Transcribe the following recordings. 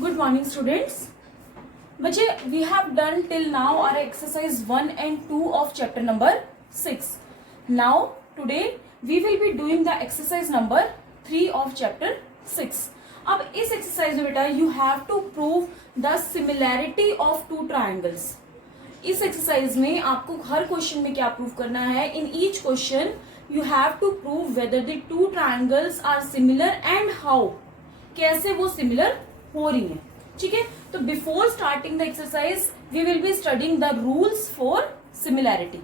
Good morning, students. बच्चे, we have done till now our exercise 1 and 2 of chapter number 6. Now today we will be doing the exercise number 3 of chapter 6. अब इस exercise में बेटा you have to prove the similarity of two triangles. इस exercise में आपको हर question में क्या prove करना है? In each question you have to prove whether the two triangles are similar and how. कैसे वो similar हो रही है. ठीक है, तो before starting the exercise we will be studying the rules for similarity.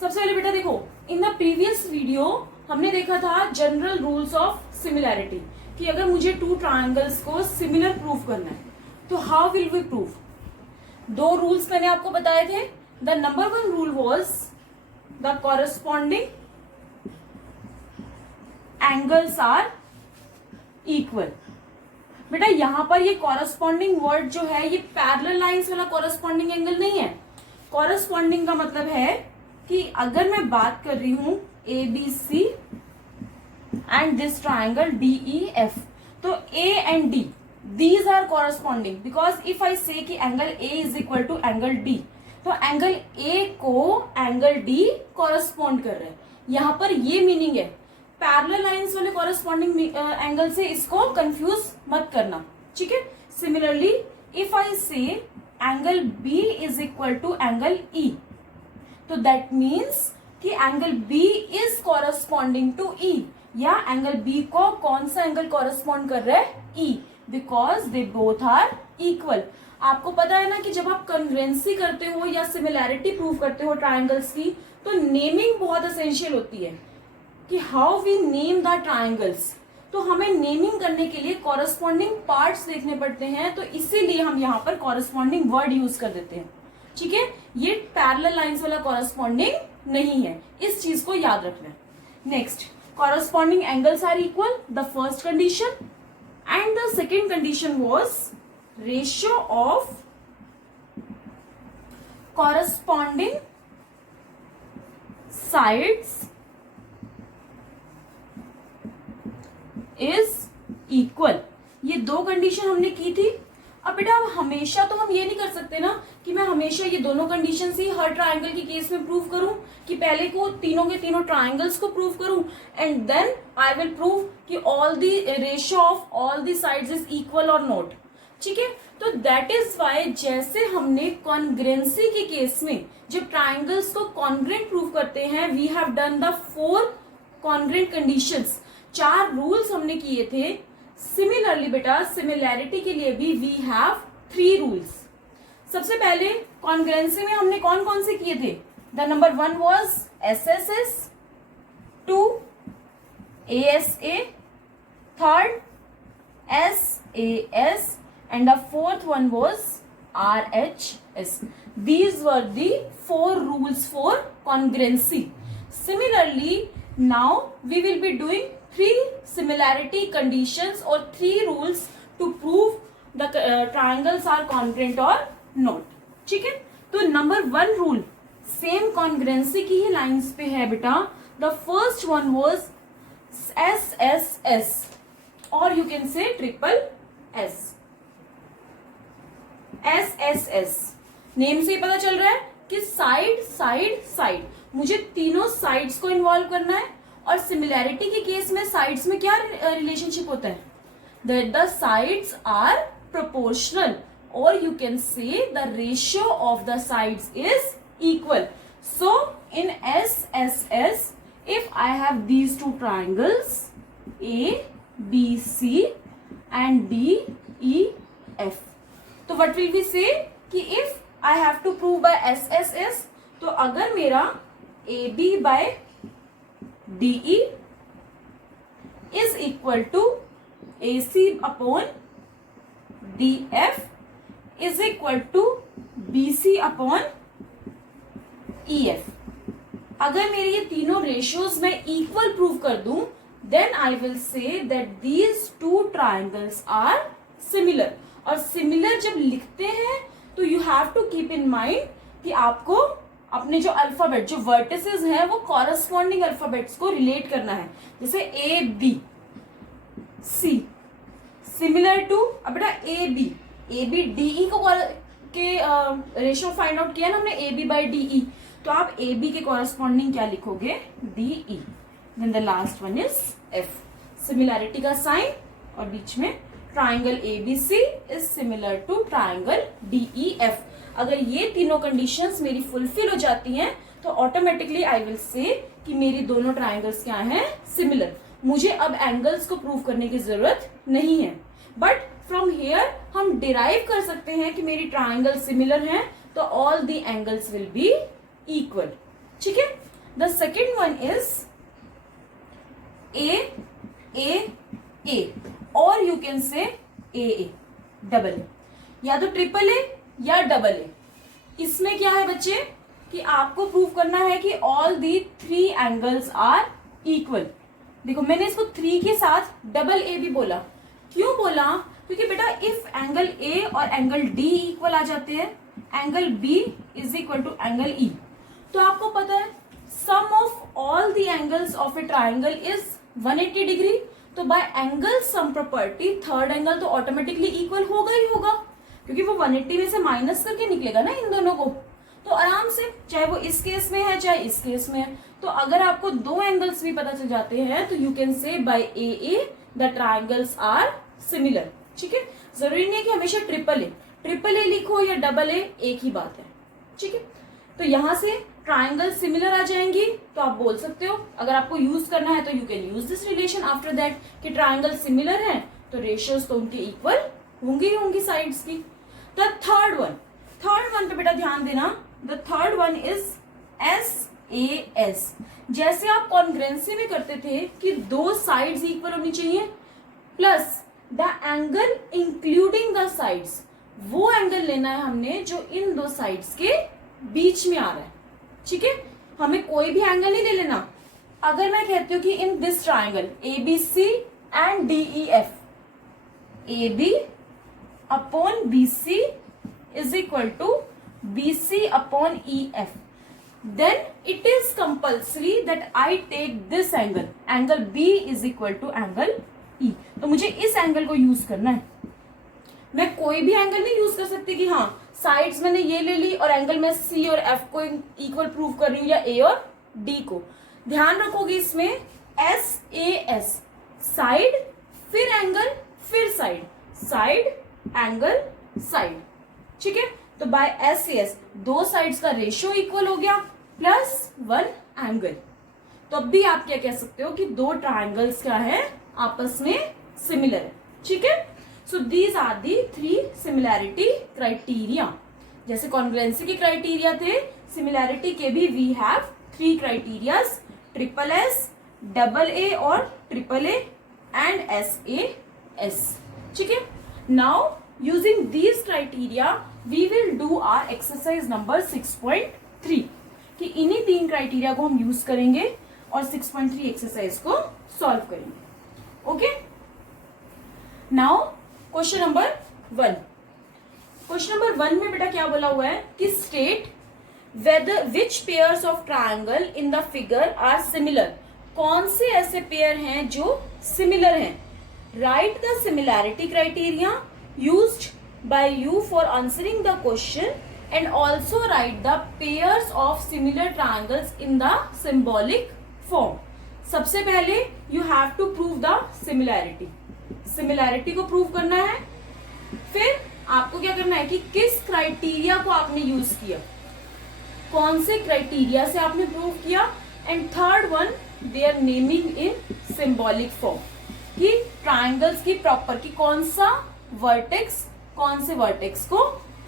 सबसे पहले बेटा देखो, इन द प्रीवियस वीडियो हमने देखा था जनरल रूल्स ऑफ सिमिलैरिटी कि अगर मुझे टू ट्रायंगल्स को सिमिलर प्रूव करना है तो हाउ विल वी प्रूव. दो रूल्स मैंने आपको बताए थे. The number one rule was the corresponding angles are equal. बेटा यहां पर ये कॉरेस्पॉन्डिंग वर्ड जो है ये पैरेलल लाइंस वाला कॉरेस्पॉन्डिंग एंगल नहीं है. कॉरेस्पॉन्डिंग का मतलब है कि अगर मैं बात कर रही हूं A B C and this triangle D E F, तो A and D these are corresponding because if I say कि angle A is equal to angle D, तो एंगल ए को एंगल डी कॉरेस्पॉन्ड कर रहे हैं. यहां पर ये मीनिंग है. पैरेलल लाइंस वाले कॉरेस्पॉन्डिंग एंगल से इसको कंफ्यूज मत करना. ठीक है. Similarly if I say angle B is equal to angle E, तो दैट मीन्स कि angle B is corresponding to E, या एंगल बी को कौन सा एंगल कॉरेस्पॉन्ड कर रहा है? E, because they both are equal. आपको पता है ना कि जब आप कन्वेंसी करते हो या सिमिलैरिटी प्रूव करते हो ट्राइंगल्स की, तो नेमिंग बहुत एसेंशियल होती है कि how we name the triangles. तो हमें नेमिंग करने के लिए कॉरेस्पॉन्डिंग पार्ट्स देखने पड़ते हैं, तो इसीलिए हम यहाँ पर कॉरेस्पॉन्डिंग वर्ड यूज कर देते हैं. ठीक है, ये पैरेलल लाइंस वाला कॉरेस्पॉन्डिंग नहीं है, इस चीज को याद रखना है. Next, corresponding angles are equal, the first condition. And the second condition was ratio of corresponding sides is equal. ये दो कंडीशन हमने की थी. अब बेटा अब हमेशा तो हम ये नहीं कर सकते ना कि मैं हमेशा ये दोनों कंडीशन ही हर ट्राइंगल के केस में प्रूव करूं, कि पहले को तीनों के तीनों ट्राइंगल्स को प्रूव करूं and then I will prove कि all the ratio of all the sides is equal और नॉट. ठीक है, तो दैट इज वाई जैसे हमने कॉन्ग्रेंसी के केस में जब ट्राइंगल्स को कॉन्ग्रेंट प्रूव करते हैं, we have done the 4 congruent conditions. 4 rules हमने किए थे. सिमिलरली बेटा सिमिलैरिटी के लिए भी वी हैव 3 रूल्स. सबसे पहले कॉन्ग्रेंसी में हमने कौन कौन से किए थे? The number 1 was S S S, 2 A S A, third S A S and the fourth one was RHS. These were the 4 rules for congruency. Similarly, now we will be doing 3 similarity conditions or 3 rules to prove the triangles are congruent or not. ठीक है, तो number 1 rule same congruency की ही lines पे है बेटा. The first one was SSS or you can say triple S. SSS name से ही पता चल रहा है कि साइड साइड साइड, मुझे तीनों साइड्स को इन्वॉल्व करना है. और सिमिलैरिटी के केस में साइड्स में क्या रिलेशनशिप होता है? That the sides are proportional और you can say the ratio of the sides is equal. So in SSS if I have these two triangles A, B, C and D, E, F, तो what will we say कि if I have to prove by SSS, तो अगर मेरा AB by DE is equal to AC upon DF is equal to BC upon EF, अगर मेरे ये तीनों ratios में इक्वल प्रूव कर दूं, then I will say that these two triangles are similar. और सिमिलर जब लिखते हैं तो you have to keep in mind कि आपको अपने जो अल्फाबेट जो वर्टिसेस हैं वो कॉरेस्पॉन्डिंग अल्फाबेट्स को रिलेट करना है. जैसे A B C similar to, अब बेटा A B A B D E को के रेशियो फाइंड आउट किया ना हमने, A B by D E, तो आप ए बी के कॉरेस्पॉन्डिंग क्या लिखोगे, D E. Then the last one is F, similarity का साइन, और बीच में triangle A B C is similar to triangle D E F. अगर ये तीनों कंडीशंस मेरी फुलफिल हो जाती हैं तो ऑटोमेटिकली आई विल से कि मेरी दोनों ट्राइंगल्स क्या हैं, सिमिलर। मुझे अब एंगल्स को प्रूव करने की जरूरत नहीं है, बट फ्रॉम हियर हम डिराइव कर सकते हैं कि मेरी ट्राइंगल सिमिलर हैं, तो all the angles will be equal. ठीक है। The second one is a और यू कैन से ए डबल ए, या तो ट्रिपल ए या डबल ए। इसमें क्या है बच्चे कि आपको प्रूव करना है कि all the three angles are equal. देखो मैंने इसको 3 के साथ डबल ए भी बोला, क्यों बोला, क्योंकि बेटा इफ एंगल ए और एंगल डी इक्वल आ जाते हैं, angle B is equal to angle E, तो आपको पता है sum of all the angles of a triangle is 180 degree. तो by angle sum property third angle तो ऑटोमेटिकली इक्वल होगा ही होगा, क्योंकि वो 180 में से माइनस करके निकलेगा ना इन दोनों को, तो आराम से, चाहे वो इस केस में है चाहे इस केस में है। तो अगर आपको दो एंगल्स भी पता चल जाते हैं तो you can say by A the triangles are similar. ठीक है। जरूरी नहीं है कि हमेशा ट्रिपल ए लिखो या डबल ए, एक ही बात है। ठीक है। तो यहां से ट्राइंगल सिमिलर आ जाएंगी, तो आप बोल सकते हो, अगर आपको यूज करना है तो you can use this relation after that कि ट्राइंगल सिमिलर है तो रेशियोज तो उनके इक्वल होंगी ही होंगी साइड्स की। द थर्ड वन पे बेटा ध्यान देना, the third one is S A S. जैसे आप कॉन्ग्रुएंसी में करते थे कि दो साइड्स इक्वल होनी चाहिए, plus the angle including the sides, वो एंगल लेना है हमने जो इन दो साइड्स के बीच में आ रहा है। ठीक है। हमें कोई भी एंगल नहीं ले लेना। अगर मैं कहती हूँ कि in this triangle A B C and D E F, A B upon B C is equal to B C upon E F, then it is compulsory that I take this angle B is equal to angle E। तो मुझे इस angle को use करना है। मैं कोई भी angle नहीं यूज कर सकती कि हाँ साइड्स मैंने ये ले ली और एंगल में C और F को इक्वल प्रूव कर रही हूँ या A और D को। ध्यान रखोगे इसमें एस ए एस, साइड फिर एंगल फिर साइड एंगल साइड। ठीक है। तो बाय एस एस दो साइड्स का रेशियो इक्वल हो गया प्लस वन एंगल। तो अब भी आप क्या कह सकते हो कि दो ट्राइंगल्स क्या है, आपस में सिमिलर है। ठीक है। So these are the three similarity criteria. जैसे कॉन्ग्रुएंसी के क्राइटेरिया थे, सिमिलैरिटी के भी we have three criterias, triple S, double A और triple A and S A S. ठीक है। Now using these criteria we will do our exercise number 6.3 कि इन्हीं तीन क्राइटेरिया को हम यूज करेंगे और 6.3 एक्सरसाइज को सॉल्व करेंगे। Okay. Now question number 1। Question number 1 में बेटा क्या बोला हुआ है कि state whether which pairs of triangle in the figure are similar. कौन से ऐसे पेयर हैं जो सिमिलर हैं। Write the similarity criteria used by you for answering the question and also write the pairs of similar triangles in the symbolic form। सबसे पहले you have to prove the similarity। Similarity को prove करना है, फिर आपको क्या करना है कि किस क्राइटेरिया को आपने यूज किया, कौन से क्राइटेरिया से आपने प्रूव किया, and third one they are naming in symbolic form कि ट्राइंगल्स की प्रॉपर की कौन सा वर्टेक्स कौन से वर्टेक्स को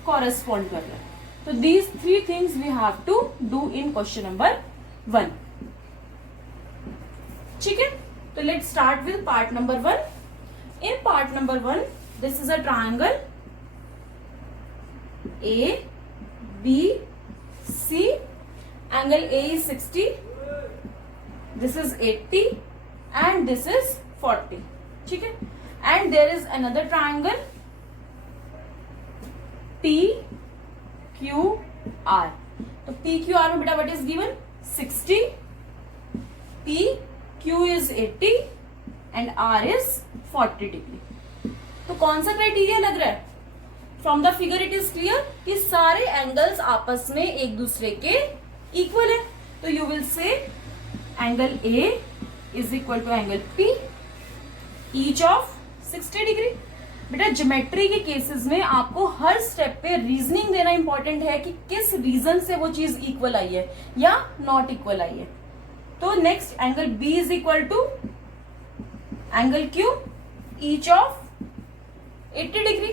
कॉरेस्पॉन्ड कर रहा है। तो these three things we have to do in question number 1। ठीक है। तो let's start with part number 1। In part number 1 this is a triangle A B C, angle A is 60, this is 80 and this is 40। ठीक है। And there is another triangle P Q R. तो P Q R में बेटा what is given 60, P Q is 80 and R is 40 degree. तो कौन सा criteria लग रहा है from the figure it is clear कि सारे एंगल्स आपस में एक दूसरे के इक्वल है। तो you will say angle A is equal to angle P each of 60 degree. बेटा ज्योमेट्री के केसेस में आपको हर स्टेप पे रीजनिंग देना इंपॉर्टेंट है कि किस रीजन से वो चीज इक्वल आई है या नॉट इक्वल आई है। तो next angle B is equal to angle Q each of 80 degree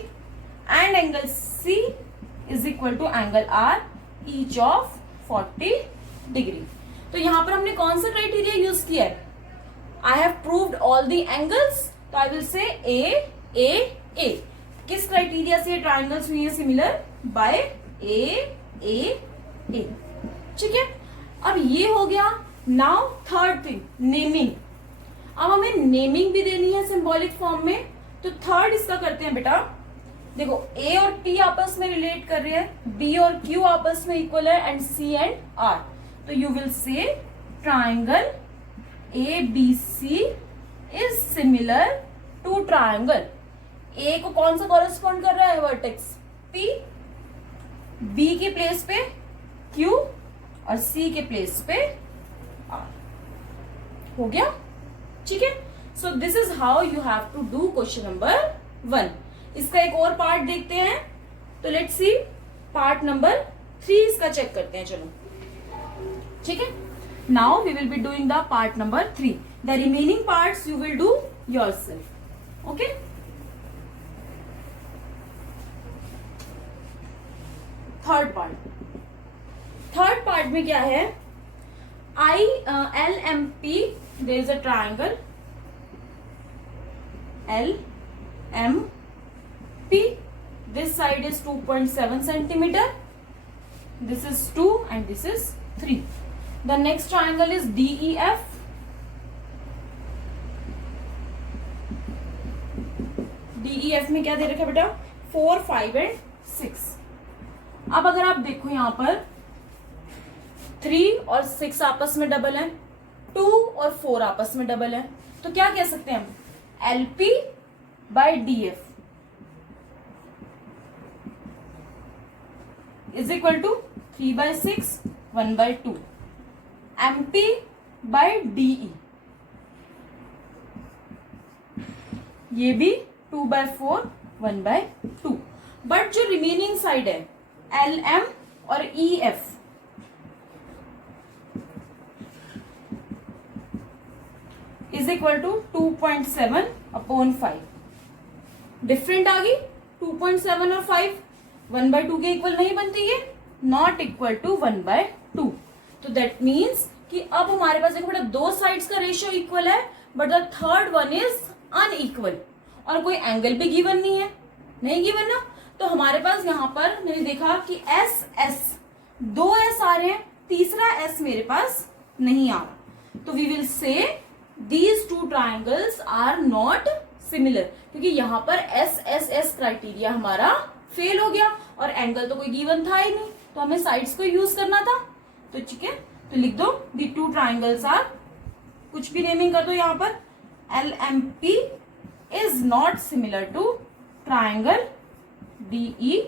and angle C is equal to angle R each of 40 degree. तो यहां पर हमने कौन सा क्राइटेरिया यूज किया है? I have proved all the angles, तो आई विल से ए किस क्राइटेरिया से ट्राइंगल्स हुई है सिमिलर? बाय ए ठीक है। अब ये हो गया। Now third thing, naming. अब हमें नेमिंग भी देनी है सिंबॉलिक फॉर्म में। तो थर्ड इसका करते हैं बेटा, देखो ए और पी आपस में रिलेट कर रहे हैं, बी और क्यू आपस में इक्वल है एंड सी एंड आर। तो you will say triangle A B C is similar to triangle. A को कौन सा कॉरेस्पॉन्ड कर रहा है? वर्टेक्स पी, बी के प्लेस पे क्यू और सी के प्लेस पे आर। हो गया, ठीक है। So this is how you have to do question number 1। इसका एक और पार्ट देखते हैं। तो लेट्स सी पार्ट नंबर 3 इसका चेक करते हैं। चलो ठीक है। Now we will be doing the part number 3। The remaining parts you will do yourself. Okay, third part में क्या है? I L M P, there is a triangle L M P. This side is 2.7 centimetre, this is 2 and this is 3. The next triangle is DEF. DEF में क्या दे रखा है बेटा? 4, 5 and 6. अब अगर आप देखो यहां पर 3 और 6 आपस में डबल है, 2 और 4 आपस में डबल है, तो क्या कह सकते हैं हम? LP by DF is equal to 3/6, 1/2. MP by DE ये भी 2/4, 1/2. बट जो रिमेनिंग साइड है LM और EF, is equal to 2.7/5. Different आ गई। 2.7 और 5 1/2 के इक्वल नहीं बनती है, नॉट इक्वल टू 1/2. तो दैट मीन्स कि अब हमारे पास देखो बेटा दो साइड्स का रेशियो इक्वल है but the third one is unequal और कोई एंगल भी गिवन नहीं है, नहीं गिवन ना। तो हमारे पास यहाँ पर मैंने देखा कि एस एस, दो एस आ रहे हैं, तीसरा एस मेरे पास नहीं आ रहा। तो we will say these two triangles are not similar, क्योंकि यहाँ पर एस एस एस क्राइटेरिया हमारा फेल हो गया और एंगल तो कोई गिवन था ही नहीं, तो हमें साइड्स को यूज करना था। तो ठीक है, तो लिख दो दी टू ट्राइंगल्स आर, कुछ भी नेमिंग कर दो यहाँ पर, L M P is not similar to triangle DEF।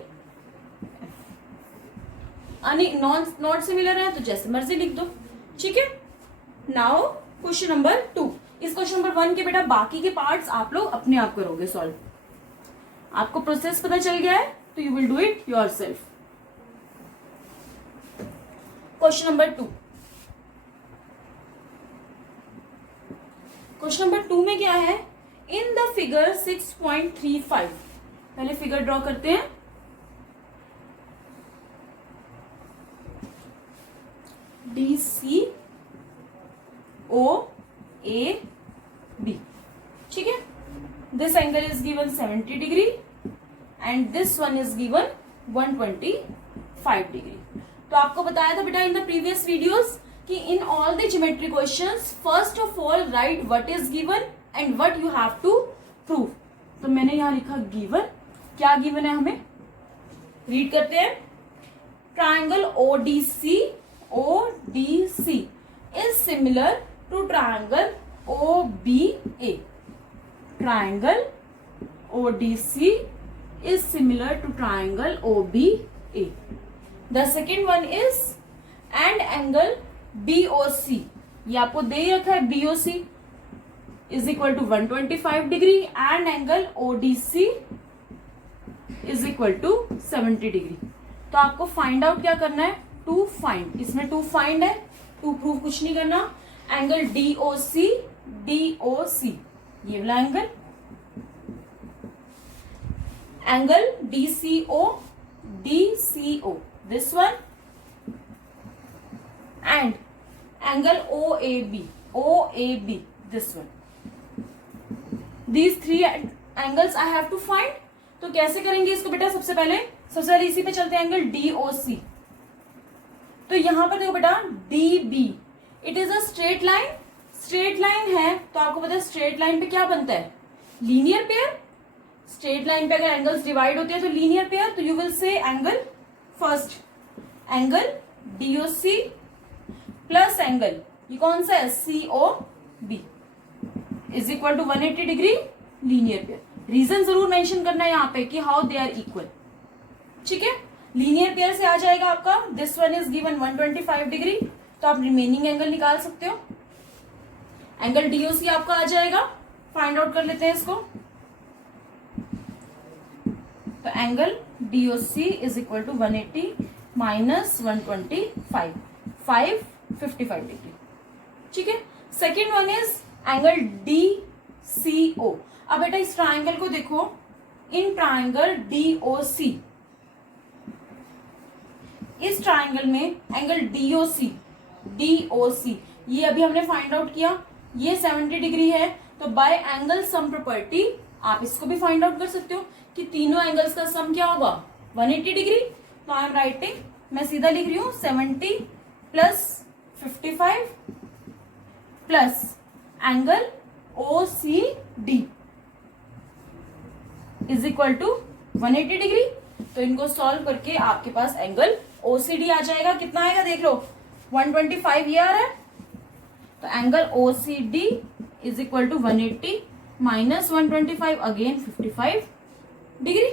Not similar है तो जैसे मर्जी लिख दो, ठीक है। Now question number 2। इस क्वेश्चन नंबर 1 के बेटा बाकी के पार्ट्स आप लोग अपने आप करोगे सॉल्व। आपको प्रोसेस पता चल गया है तो you will do it yourself. Question number 2। Question number 2 में क्या है? इन द फिगर 6.35, पहले फिगर ड्रॉ करते हैं। DCOAB, ठीक है। This angle is given 70 degree and this one is given 125 degree. तो आपको बताया था बेटा इन द प्रीवियस वीडियोस कि in all the geometry questions first of all write what is given and what you have to prove. तो मैंने यहां लिखा गिवन, क्या गिवन है हमें, रीड करते हैं। Triangle ODC is similar to triangle OBA। Triangle ODC is similar to triangle OBA. The second one is and angle BOC, ये आपको दे रखा है BOC is equal to 125 degree and angle ODC is equal to 70 degree. तो आपको find out क्या करना है, to find, इसमें टू फाइंड है, टू प्रूव कुछ नहीं करना. एंगल DOC DOC ये वाला angle, angle DCO DCO this one and angle OAB this one. These three angles I have to find. तो कैसे करेंगे इसको बेटा, सबसे पहले इसी पे चलते हैं, एंगल DOC. तो यहां पर देखो बेटा DB, it is a straight line. Straight line है तो आपको पता है स्ट्रेट लाइन पे क्या बनता है, लीनियर पेयर. स्ट्रेट लाइन पे अगर एंगल्स डिवाइड होते हैं तो लीनियर पेयर. तो you will say angle first, angle DOC plus angle ये कौन सा है COB is equal to 180 degree linear pair. Reason जरूर मेंशन करना है यहाँ पे कि हाउ दे आर इक्वल. ठीक है, लीनियर पेयर से आ जाएगा आपका this one is given 125 degree, तो आप रिमेनिंग एंगल निकाल सकते हो. एंगल DOC आपका आ जाएगा, फाइंड आउट कर लेते हैं इसको. तो angle DOC is equal to 180 minus 125 555 degree. ठीक है, second one is angle DCO. अब बेटा इस ट्राइंगल को देखो, इन ट्राइंगल DOC, इस ट्राइंगल में एंगल DOC ये अभी हमने फाइंड आउट किया, ये 70 डिग्री है. तो बाय एंगल सम प्रॉपर्टी आप इसको भी फाइंड आउट कर सकते हो कि तीनों एंगल्स का सम क्या होगा 180 डिग्री. तो आई एम राइटिंग, मैं सीधा लिख रही हूं 70 plus 55 plus angle OCD is equal to 180 degree. तो इनको सॉल्व करके आपके पास एंगल OCD आ जाएगा. कितना आएगा देख लो, 125 ये आ रहा है. तो angle OCD is equal to 180 minus 125 again 55 degree.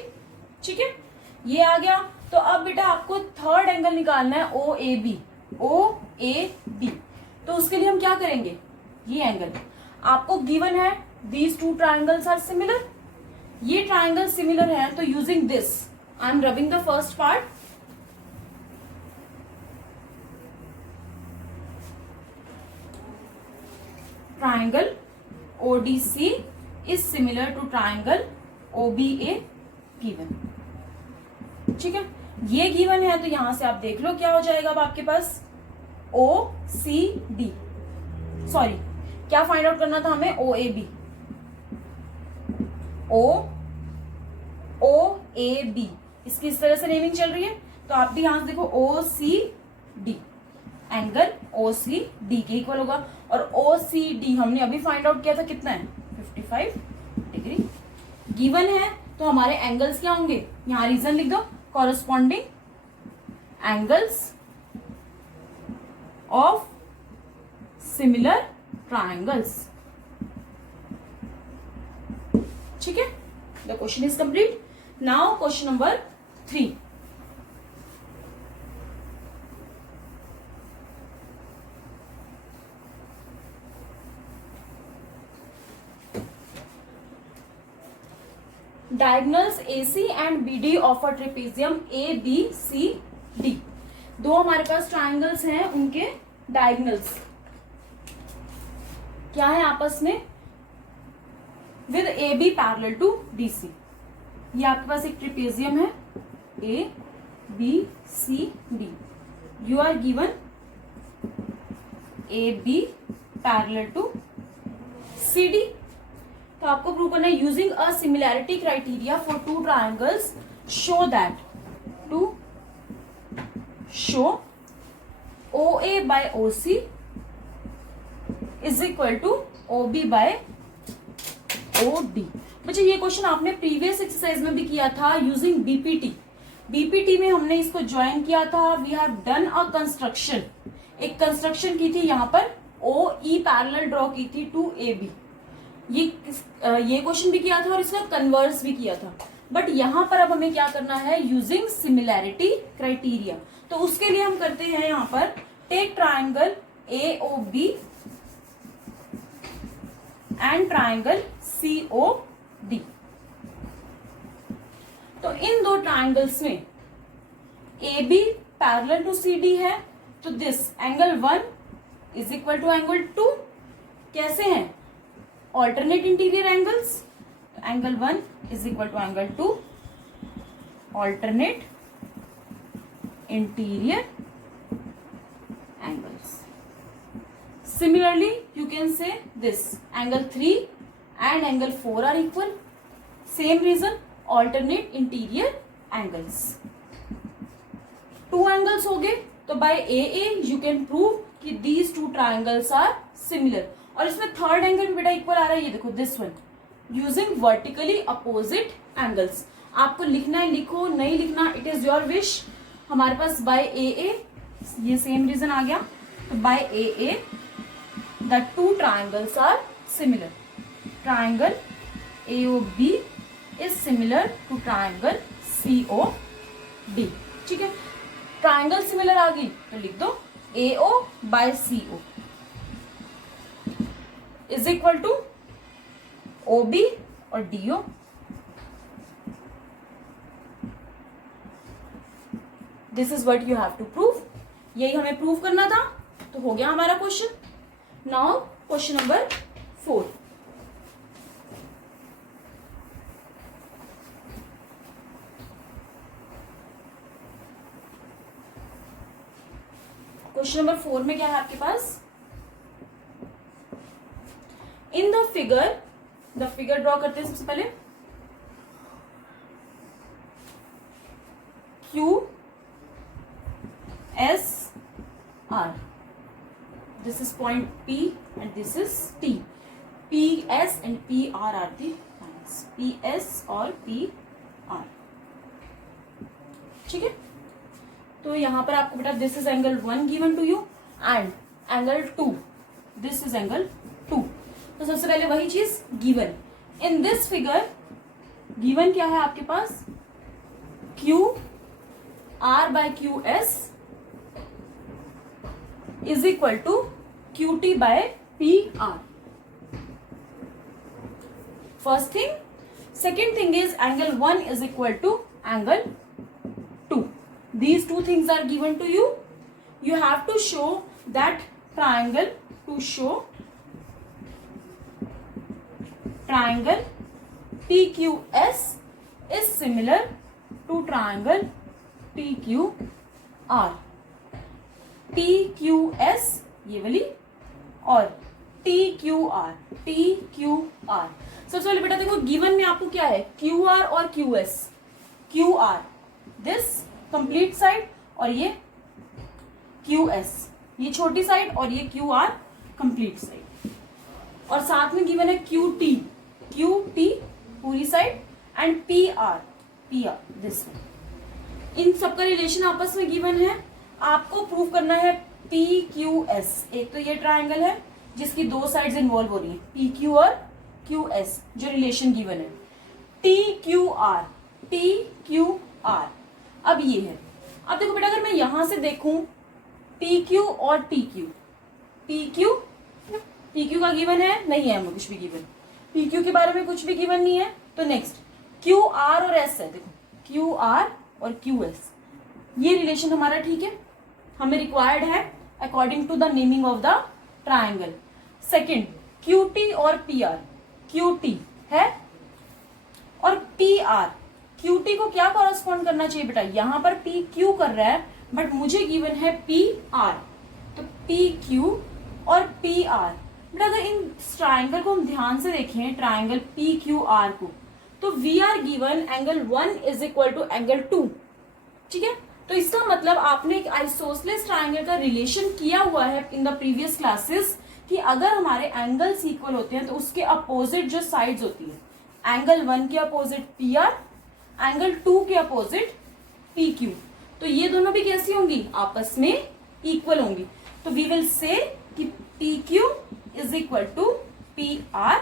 ठीक है, ये आ गया. तो अब बेटा आपको थर्ड एंगल निकालना है OAB. तो उसके लिए हम क्या करेंगे, ये एंगल आपको गिवन है, these two triangles are similar. ये ट्राइंगल सिमिलर है तो using this I am rubbing the first part. Triangle ODC is similar to triangle OBA given. ठीक है, ये गिवन है तो यहां से आप देख लो क्या हो जाएगा. अब आपके पास OCD, सॉरी क्या फाइंड आउट करना था हमें, OAB. OAB इसकी इस तरह से नेमिंग चल रही है. तो आप भी यहां से देखो OCD, एंगल OCD के इक्वल होगा. और OCD हमने अभी फाइंड आउट किया था कितना है 55 डिग्री. गिवन है तो हमारे एंगल्स क्या होंगे, यहां रीजन लिख दो, corresponding angles of similar triangles. ठीक है, the question is complete. Now question number 3. Diagonals AC and BD of a trapezium ABCD. दो हमारे पास ट्राइंगल्स हैं, उनके डायगोनल्स क्या है आपस में, with AB parallel to DC. ये आपके पास एक ट्रेपेजियम है ABCD. You are given AB parallel to CD. तो आपको प्रूव करना है using a similarity criteria for two triangles show that OA by OC is equal to OB by OD. बच्चे ये क्वेश्चन आपने प्रीवियस एक्सरसाइज में भी किया था यूजिंग BPT में हमने इसको ज्वाइन किया था. We have done a construction, एक कंस्ट्रक्शन की थी यहाँ पर OE पैरेलल ड्रॉ की थी टू AB. ये क्वेश्चन भी किया था और इसका कन्वर्स भी किया था. बट यहां पर अब हमें क्या करना है, यूजिंग सिमिलैरिटी क्राइटेरिया। तो उसके लिए हम करते हैं यहां पर take triangle AOB and triangle COD। तो इन दो ट्राइंगल्स में AB पैरेलल टू CD है, तो this angle 1 is equal to angle 2 कैसे हैं, alternate interior angles. Angle 1 is equal to angle 2 alternate interior angles. Similarly, you can say this angle 3 and angle 4 are equal. Same reason, alternate interior angles. Two angles हो गए, तो by AA you can prove कि these two triangles are similar. और इसमें third angle भी बेटा equal आ रहा है, ये देखो this one, using vertically opposite angles. आपको लिखना है लिखो, नहीं लिखना it is your wish. हमारे पास by AA ये सेम रीजन आ गया, तो by AA the two triangles are similar. Triangle AOB is similar to triangle COD. ठीक है, ट्राइंगल सिमिलर आ गई तो लिख दो AO by CO is equal to OB और DO। This is what you have to prove. यही हमें prove करना था, तो हो गया हमारा question. Now question number 4. Question number 4 में क्या है आपके पास, इन द फिगर ड्रॉ करते हैं सबसे पहले। QSR, this is point P and this is T. PS and PR are the lines, PS और PR। ठीक है, तो यहां पर आपको बेटा this is angle 1 given to you and angle 2, this is angle 2। तो सबसे पहले वही चीज given in this figure, given क्या है आपके पास, QR by QS is equal to QT by PR. First thing. Second thing is angle 1 is equal to angle 2. These two things are given to you. You have to show that triangle, to show triangle TQS is similar to triangle TQR. TQS ये वाली और TQR, TQR। सबसे पहले बेटा देखो given में आपको क्या है, QR और QS। QR this complete side और ये QS ये छोटी साइड और ये QR कंप्लीट साइड, और साथ में गिवन है QT, QT पूरी side and PR, PR this one. इन सबका रिलेशन आपस में गिवन है, आपको प्रूव करना है PQS। एक तो ये ट्राइंगल है जिसकी दो साइड्स इन्वॉल्व हो रही है, PQ और QS जो रिलेशन गिवन है। TQR, TQR अब ये है। अब देखो बेटा अगर मैं यहां से देखूं PQ और TQ, PQ का गिवन है नहीं है, हमें कुछ भी गिवन, PQ के बारे में कुछ भी गिवन नहीं है। तो नेक्स्ट QR और S है, देखो QR और QS ये रिलेशन हमारा ठीक है, हमें रिक्वायर्ड है according to the naming of the triangle. Second QT और PR, QT है और PR, QT को क्या कॉरेस्पॉन्ड करना चाहिए बेटा, यहां पर PQ कर रहा है बट मुझे गिवन है PR, तो PQ और PR। बेटा अगर इन ट्राइंगल को हम ध्यान से देखें, ट्राइंगल PQR को, तो we are given angle 1 is equal to angle 2। ठीक है, तो इसका मतलब आपने एक आइसोसेलेस ट्राइंगल का रिलेशन किया हुआ है इन द प्रीवियस क्लासेस कि अगर हमारे एंगल्स इक्वल होते हैं तो उसके अपोजिट जो साइड्स होती है, एंगल 1 के अपोजिट PR, एंगल 2 के अपोजिट PQ, तो ये दोनों भी कैसी होंगी, आपस में इक्वल होंगी। तो वी विल से कि PQ is equal to PR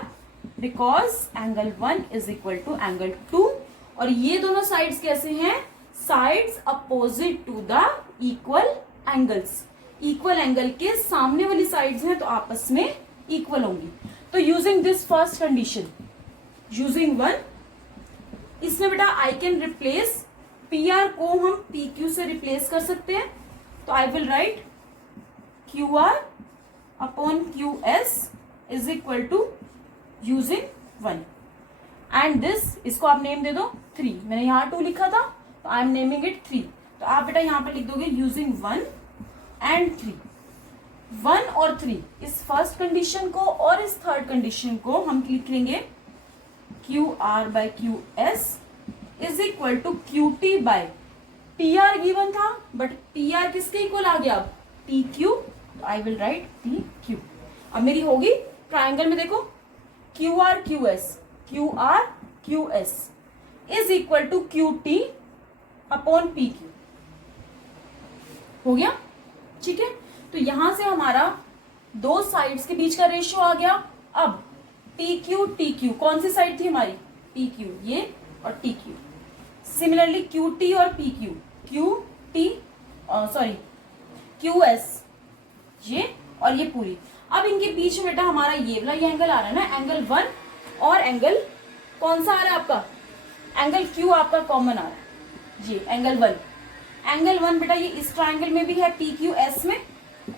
because angle 1 is equal to angle 2 और ये दोनों साइड्स कैसे हैं, sides opposite to the equal angles, equal angle के सामने वाली साइड्स हैं तो आपस में इक्वल होंगी। तो using this first condition, using one, इसमें बेटा I can replace P R को हम पी क्यू से रिप्लेस कर सकते हैं। तो I will write Q R upon Q S is equal to using one and this, इसको आप नेम दे दो 3, मैंने यहाँ 2 लिखा था तो आई एम नेमिंग इट 3। तो आप बेटा यहाँ पर लिख दोगे यूजिंग 1 एंड 3, 1 और 3, इस फर्स्ट कंडीशन को और इस थर्ड कंडीशन को हम लिख लेंगे Q R by Q S is equal to Q T by T R given था बट टी आर किसके इक्वल आ गया अब, टी क्यू, तो I will write T Q. अब मेरी होगी ट्राइंगल में देखो Q R Q S, Q R Q S is equal to Q T upon P Q, हो गया, ठीक है। तो यहां से हमारा दो साइड्स के बीच का रेशियो आ गया। अब टी क्यू, कौन सी साइड थी हमारी, पी क्यू, ये और T Q. Similarly Q T और P Q, Q T sorry Q S, ये और ये पूरी। अब इनके बीच में बेटा हमारा ये वाला ये एंगल आ रहा है ना, एंगल 1, और एंगल कौन सा आ रहा है आपका, एंगल क्यू आपका कॉमन आ रहा है, ये एंगल 1, एंगल 1 बेटा ये इस ट्राइंगल में भी है पी क्यू एस में,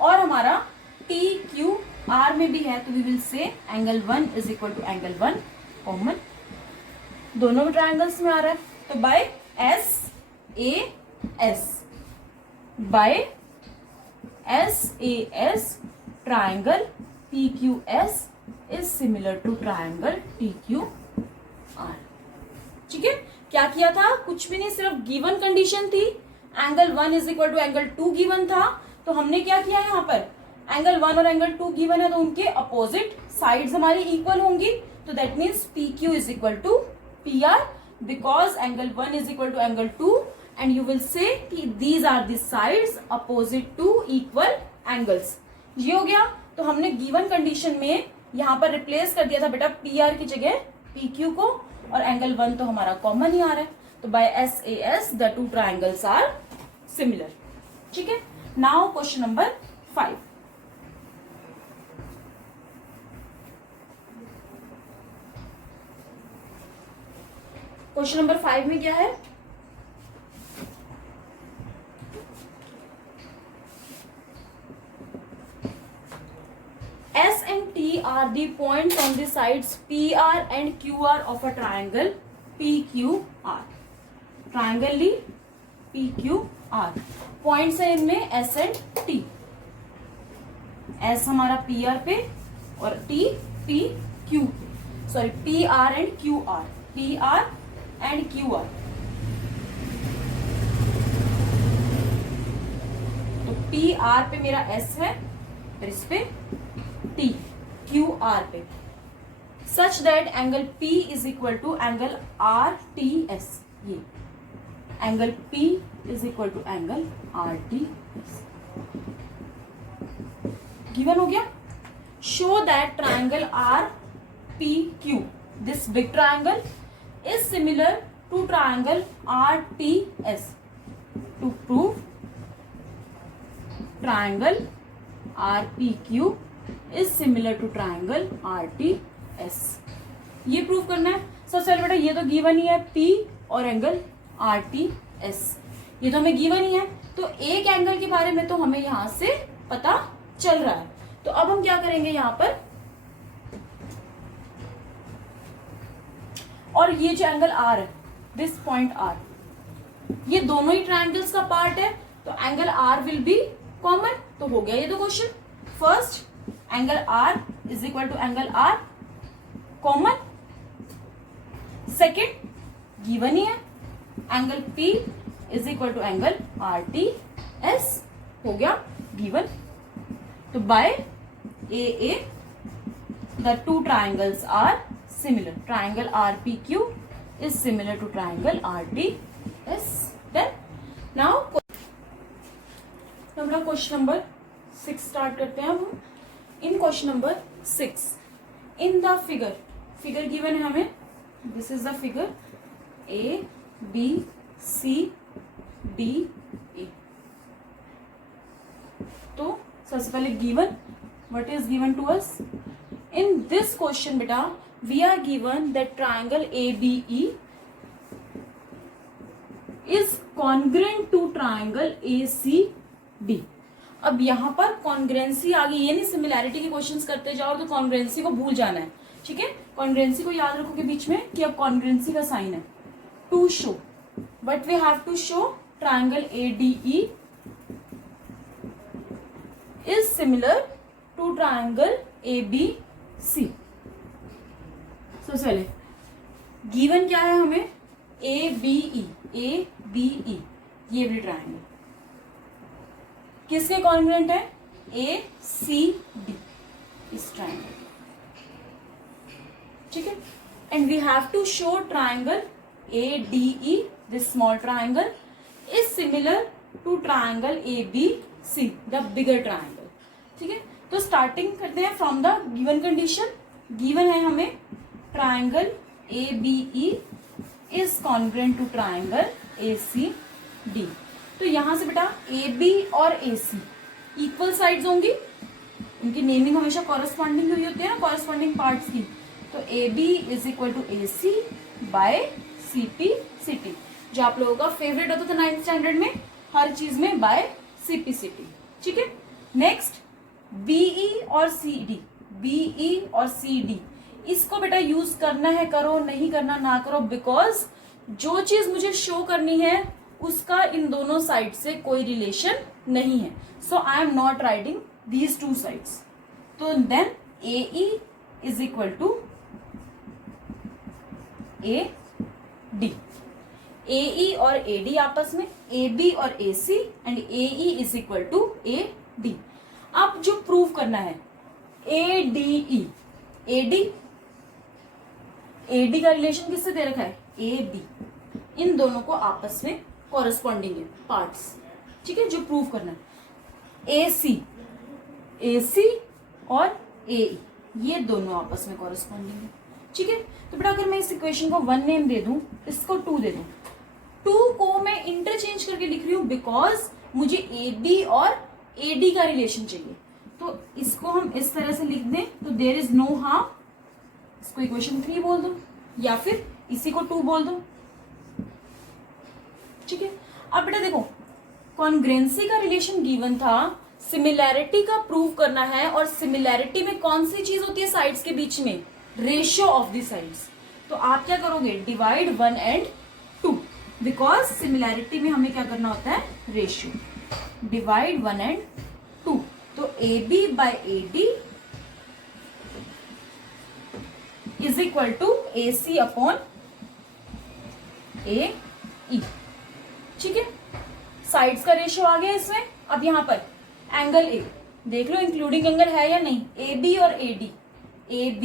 और हमारा टी क्यू आर में भी है। तो we will say angle 1 is equal to angle 1 common, दोनों ट्राइंगल्स में आ रहा है। तो by S A S, by S A S triangle P Q S is similar to triangle T Q R. ठीक है, क्या किया था, कुछ भी नहीं, सिर्फ गिवन कंडीशन थी, angle 1 is equal to angle 2 given था। तो हमने क्या किया यहाँ पर, एंगल 1 और एंगल 2 गिवन है तो उनके अपोजिट साइड्स हमारी इक्वल होंगी। तो that means P Q is equal to P R, because angle 1 is equal to angle 2 and you will say कि these are the sides opposite to equal angles. ये हो गया। तो हमने गिवन कंडीशन में यहाँ पर रिप्लेस कर दिया था बेटा पी आर की जगह पी क्यू को, और एंगल 1 तो हमारा कॉमन ही आ रहा है। तो by S A S the two triangles are similar. ठीक है, now question number 5। Question number 5 में क्या है, S and T are the points on the sides PR and QR of a triangle PQR. Triangle PQR. Points है इनमें S and T. S हमारा PR पे और T PQ पे. Sorry, PR and QR. PR and QR. तो PR पे मेरा S है और इस पे T, QR पे, such that angle P is equal to angle RTS. ये angle P is equal to angle RTS. Given हो गया. Show that triangle RPQ, this big triangle, is similar to triangle RTS. To prove triangle RPQ is similar to triangle RTS. ये prove करना है। सबसे पहले बेटा ये तो गिवन ही है P और एंगल RTS, ये तो हमें गिवन ही है। तो एक एंगल के बारे में तो हमें यहां से पता चल रहा है। तो अब हम क्या करेंगे यहाँ पर, और ये जो एंगल R है, दिस पॉइंट R, ये दोनों ही ट्राइंगल्स का पार्ट है, तो angle R will be common. तो हो गया ये दो question. First, angle R is equal to angle R common. Second, given ही है, angle P is equal to angle RTS, हो गया गिवन। तो by AA the two triangles are similar. Triangle RPQ is similar to triangle RTS। Then now हम लोग question number 6 start करते हैं। हम in question number 6, in the figure given है हमें, this is the figure, A B C D E। तो सबसे पहले given, what is given to us in this question बेटा, we are given that triangle ABE is congruent to triangle ACD। अब यहाँ पर congruency आ गई, ये नहीं सिमिलैरिटी के क्वेश्चंस करते जाओ तो कॉन्ग्रुएंसी को भूल जाना है, ठीक है। कॉन्ग्रुएंसी को याद रखो के बीच में कि अब कॉन्ग्रुएंसी का साइन है। To show what we have to show, triangle ADE is similar to triangle ABC। सबसे पहले गिवन क्या है हमें, ABE ये भी ट्राइंगल किसके कॉन्ग्रुएंट है, ACD, इस ट्राइंगल, ठीक है। And we have to show triangle ADE, this small triangle is similar to triangle ABC, the bigger triangle, ठीक है। तो स्टार्टिंग करते हैं from the given condition. Given है हमें triangle ABE is congruent to triangle ACD। तो यहां से बेटा AB और AC इक्वल साइड्स होंगी, उनकी नेमिंग हमेशा कॉरेस्पॉन्डिंग हुई होती है ना, कॉरेस्पॉन्डिंग पार्ट्स की। तो AB is equal to AC by CP CT, जो आप लोगों का फेवरेट होता था 9th स्टैंडर्ड में, हर चीज में बाय CP CT, ठीक है। नेक्स्ट BE और CD, इसको बेटा यूज करना है, करो, नहीं करना ना करो, बिकॉज जो चीज मुझे शो करनी है उसका इन दोनों साइड से कोई रिलेशन नहीं है। So I am not writing these two sides. तो then AE is equal to AD, AE और AD आपस में, AB और AC and AE is equal to AD। अब जो प्रूव करना है ADE, AD का रिलेशन किससे दे रखा है, AB, इन दोनों को आपस में कॉरेस्पॉन्डिंग है पार्ट्स, ठीक है, जो प्रूव करना है। AC और AE ये दोनों आपस में कॉरेस्पॉन्डिंग है, ठीक है। तो बेटा अगर मैं इस इक्वेशन को 1 नेम दे दूं, इसको 2 दे दूं, 2 को मैं इंटरचेंज करके लिख रही हूं बिकॉज मुझे AB और AD का रिलेशन चाहिए। तो इसको हम इस तरह से लिख दें तो देयर इज नो हार्म, इसको इक्वेशन 3 बोल दो या फिर इसी को 2 बोल दो, ठीक है। अब बेटा देखो कॉन्ग्रुएंसी का रिलेशन गिवन था, सिमिलैरिटी का प्रूव करना है, और सिमिलैरिटी में कौन सी चीज होती है साइड्स के बीच में, रेशियो ऑफ द साइड्स। तो आप क्या करोगे, डिवाइड 1 एंड 2, बिकॉज सिमिलैरिटी में हमें क्या करना होता है, रेशियो। डिवाइड 1 एंड 2, तो AB by AD is equal to AC upon AE, ठीक है। साइड्स का रेशियो आ गया इसमें। अब यहां पर एंगल A देख लो इंक्लूडिंग एंगल है या नहीं, AB और AD, AB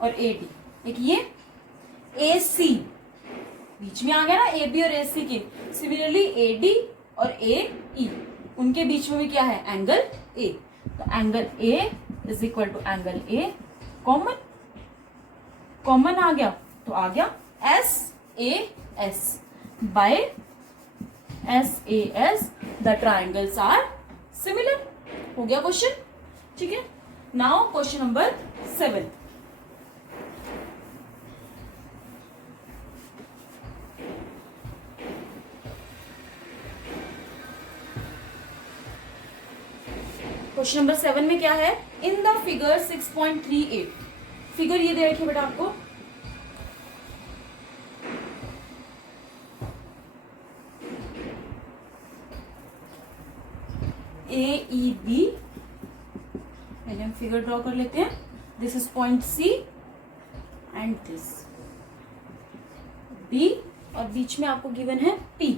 और AD, एक ये AC बीच में आ गया ना, AB और AC के। सिमिलरली AD और AE उनके बीच में भी क्या है, एंगल A। तो angle A is equal to angle A, common आ गया, तो आ गया SAS by SAS, the triangles are similar। हो गया क्वेश्चन, ठीक है। Now question number 7। Question number 7 में क्या है, इन द फिगर 6.38, फिगर ये दे रखी है बेटा आपको, AEB, पहले हम फिगर ड्रॉ कर लेते हैं। This is point C and this B, और बीच में आपको गिवन है P।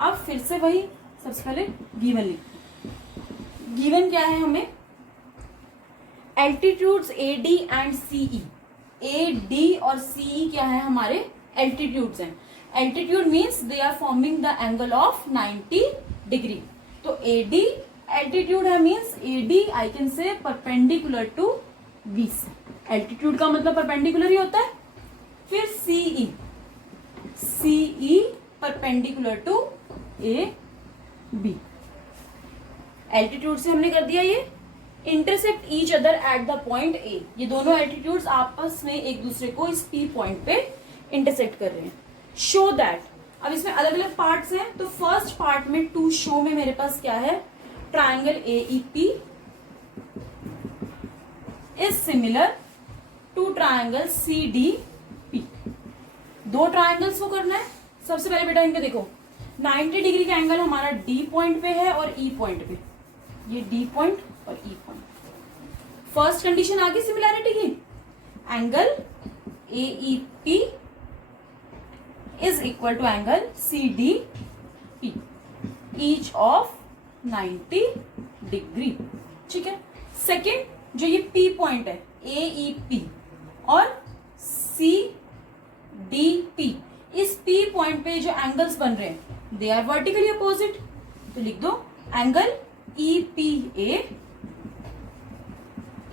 अब फिर से वही, सबसे पहले गिवन लिखते हैं। गिवन क्या है हमें, altitudes AD and CE। AD और CE क्या है, हमारे एल्टीट्यूड्स हैं। Altitude means they are forming the angle of 90 degree. तो AD एल्टीट्यूड है, means AD I can say perpendicular to BC। Altitude का मतलब परपेंडिकुलर ही होता है। फिर CE perpendicular to A B. Altitude से हमने कर दिया ये intersect each other at the point A. ये दोनों एल्टीट्यूड्स आपस में एक दूसरे को इस पी पॉइंट पे इंटरसेक्ट कर रहे हैं। शो दैट, अब इसमें अलग अलग पार्ट्स हैं। तो फर्स्ट पार्ट में टू शो में मेरे पास क्या है, triangle AEP is similar to triangle CDP। दो ट्राइंगल्स को करना है। सबसे पहले बेटा इनके देखो 90 डिग्री का एंगल हमारा D पॉइंट पे है और E पॉइंट पे, ये D पॉइंट और E पॉइंट। फर्स्ट कंडीशन आ गई सिमिलैरिटी की, angle AEP is equal to angle CDP each of 90 degree. ठीक है। सेकेंड, जो ये P पॉइंट है AEP और CDP, इस P पॉइंट पे जो एंगल्स बन रहे हैं दे आर वर्टिकली अपोजिट। तो लिख दो angle EPA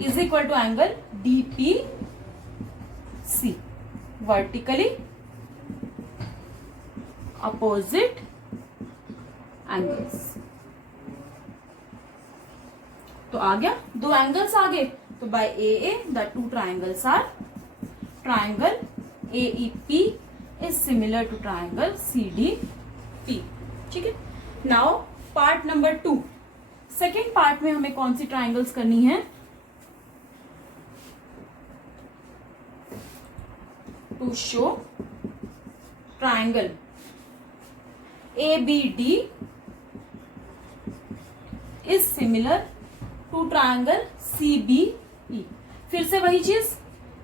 is equal to angle DPC, vertically opposite angles. तो आ गया, दो एंगल्स आ गए। तो by AA the two triangles are, triangle AEP is similar to triangle CDP। ठीक है। Now part number 2, second part में हमें कौन सी ट्राइंगल्स करनी है, to show triangle ABD is similar to triangle CBE। फिर से वही चीज,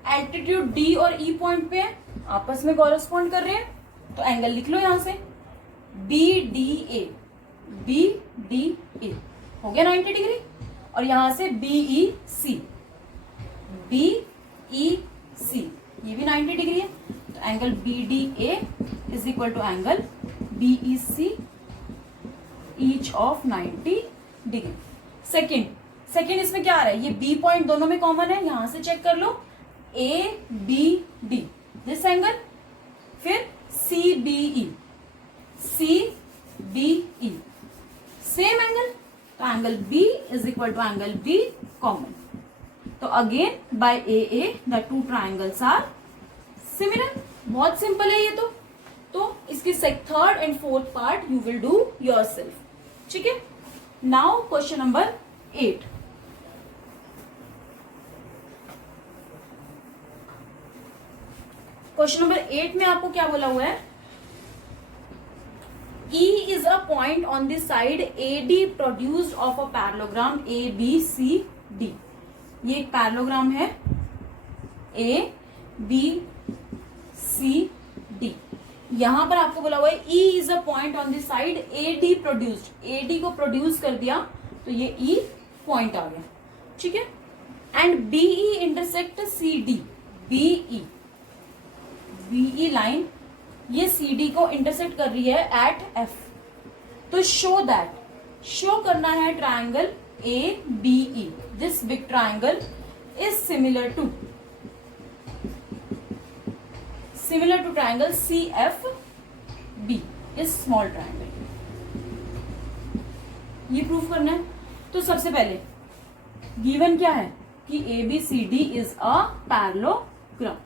एल्टीट्यूड D और E पॉइंट पे है, आपस में कॉरेस्पॉन्ड कर रहे हैं। तो एंगल लिख लो यहां से BDA, BDA हो गया 90 डिग्री। और यहां से BEC, BEC ये भी 90 डिग्री है। तो angle BDA is equal to angle BEC each of 90 degree. Second इसमें क्या आ रहा है, ये B पॉइंट दोनों में कॉमन है, यहां से चेक कर लो ABD दिस एंगल, फिर CBE, CBE सेम एंगल। तो angle B is equal to angle B common. तो again by AA the two triangles are similar. बहुत सिंपल है ये तो इसकी third and fourth part you will do yourself. ठीक है। Now question number 8। Question number 8 में आपको क्या बोला हुआ है, E is a point on the side AD produced of a parallelogram ABCD। ये एक पैरेललोग्राम है ABCD। यहां पर आपको बोला हुआ है E is a point on the side AD produced, AD को प्रोड्यूस कर दिया तो ये E पॉइंट आ गया। ठीक है। And BE intersect CD, BE line ये CD को इंटरसेक्ट कर रही है एट F। तो शो दैट, शो करना है triangle ABE, this big triangle is similar to triangle CFB, is small triangle. ये प्रूफ करना है। तो सबसे पहले गिवन क्या है कि ABCD is a parallelogram.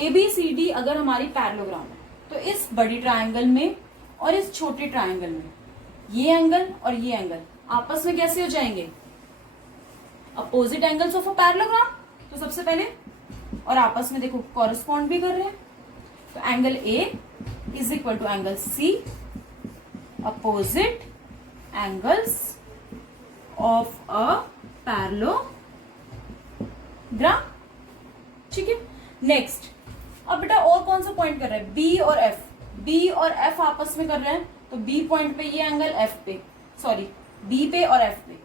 ABCD अगर हमारी पैरेललोग्राम है तो इस बड़ी ट्राइंगल में और इस छोटे ट्राइंगल में ये एंगल और ये एंगल आपस में कैसे हो जाएंगे, opposite angles of a parallelogram. तो सबसे पहले और आपस में देखो कॉरेस्पॉन्ड भी कर रहे हैं। तो angle A is equal to angle C, opposite angles of a parallelogram. ठीक है। नेक्स्ट, अब बेटा और कौन सा पॉइंट कर रहा है, B और F। B और F आपस में कर रहे हैं तो B पॉइंट पे ये एंगल F पे, सॉरी B पे और F पे,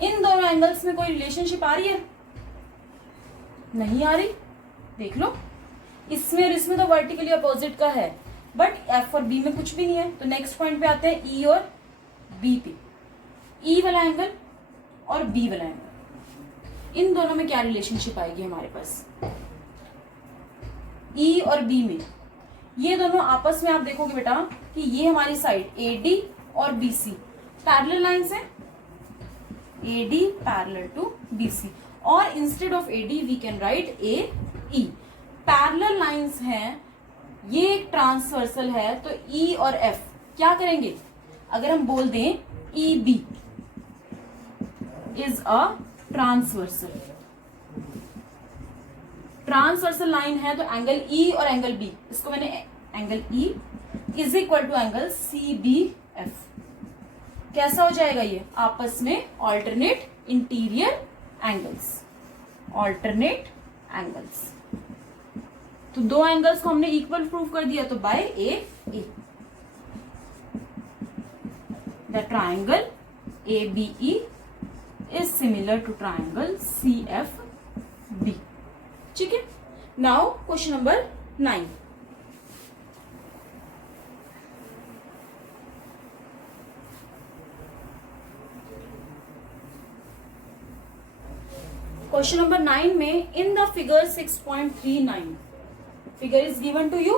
इन दोनों एंगल्स में कोई रिलेशनशिप आ रही है, नहीं आ रही। देख लो इसमें और इसमें तो वर्टिकली अपोजिट का है, बट F और B में कुछ भी नहीं है। तो नेक्स्ट पॉइंट पे आते हैं E और B पे। E वाला एंगल और B वाला एंगल, इन दोनों में क्या रिलेशनशिप आएगी हमारे पास, ई और बी में, ये दोनों आपस में आप देखोगे बेटा कि ये हमारी साइड AD और BC पैरेलल लाइंस है, AD पैरेलल टू BC, और instead of AD we can write AE। Parallel lines हैं, ये एक ट्रांसवर्सल है, तो E और F क्या करेंगे, अगर हम बोल दें EB is a transversal, transversal line है, तो एंगल E और एंगल B, इसको मैंने angle E is equal to angle CBF, कैसा हो जाएगा ये, आपस में alternate interior angles, alternate angles. तो दो एंगल्स को हमने इक्वल प्रूव कर दिया, तो by A the triangle ABE is similar to triangle CFB। ठीक है, now question number 9। Question number 9 में in the figure 6.39 figure is given to you,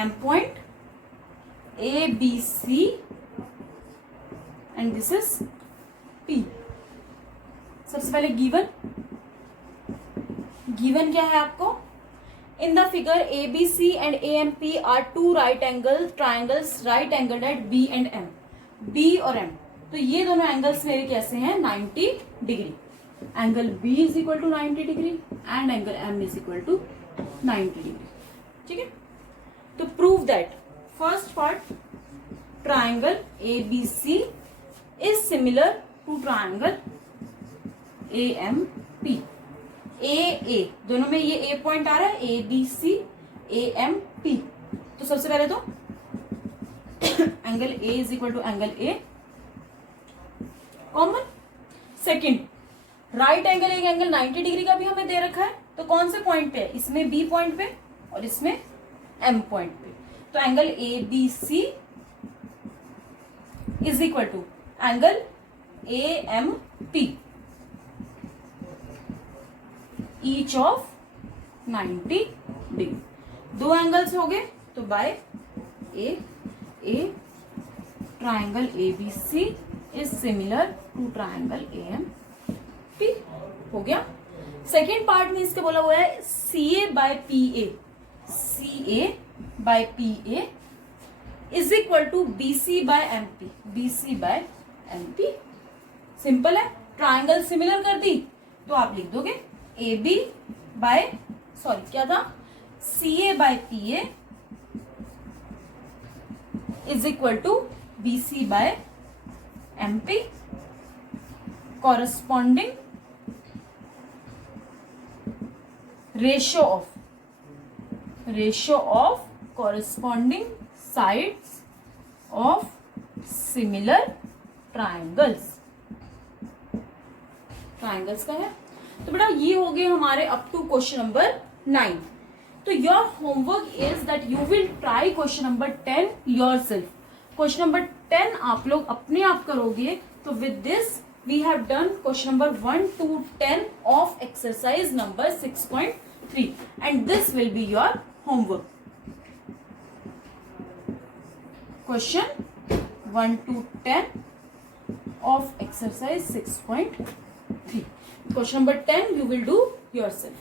M point ABC and this is P। सबसे पहले given क्या है आपको, इन the figure ABC and AMP are two right angle triangles right angled at B and M, B और M, तो ये दोनों angles मेरे कैसे हैं, 90 degree, angle B is equal to 90 degree and angle M is equal to 90 degree. ठीक है, तो prove that first part triangle ABC is similar to triangle AMP, AA दोनों में ये A पॉइंट आ रहा है, ABC AMP, तो सबसे पहले तो angle A is equal to angle A common. Second, right angle एक एंगल 90 डिग्री का भी हमें दे रखा है, तो कौन से पॉइंट पे, इसमें B पॉइंट पे और इसमें M पॉइंट पे, तो angle ABC is equal to angle AMP each of 90 degree. दो एंगल्स हो गए, तो by A triangle ABC is similar to triangle AMP हो गया। सेकेंड पार्ट में इसके बोला हुआ है CA by PA, CA by PA is equal to BC by MP, BC by MP। Simple है, ट्राइंगल सिमिलर कर दी तो आप लिख दोगे AB बाय क्या था, CA by PA is equal to BC by MP, corresponding ratio of corresponding sides of similar triangles का है। तो बेटा ये हो गए हमारे अप टू क्वेश्चन नंबर 9। तो your homework is that you will try question number 10 yourself. Question number 10 आप लोग अपने आप करोगे। तो with this we have done question number 1 to 10 of exercise number 6.3 and this will be your homework. Question 1 to 10 of exercise 6.3. Question number 10 you will do yourself.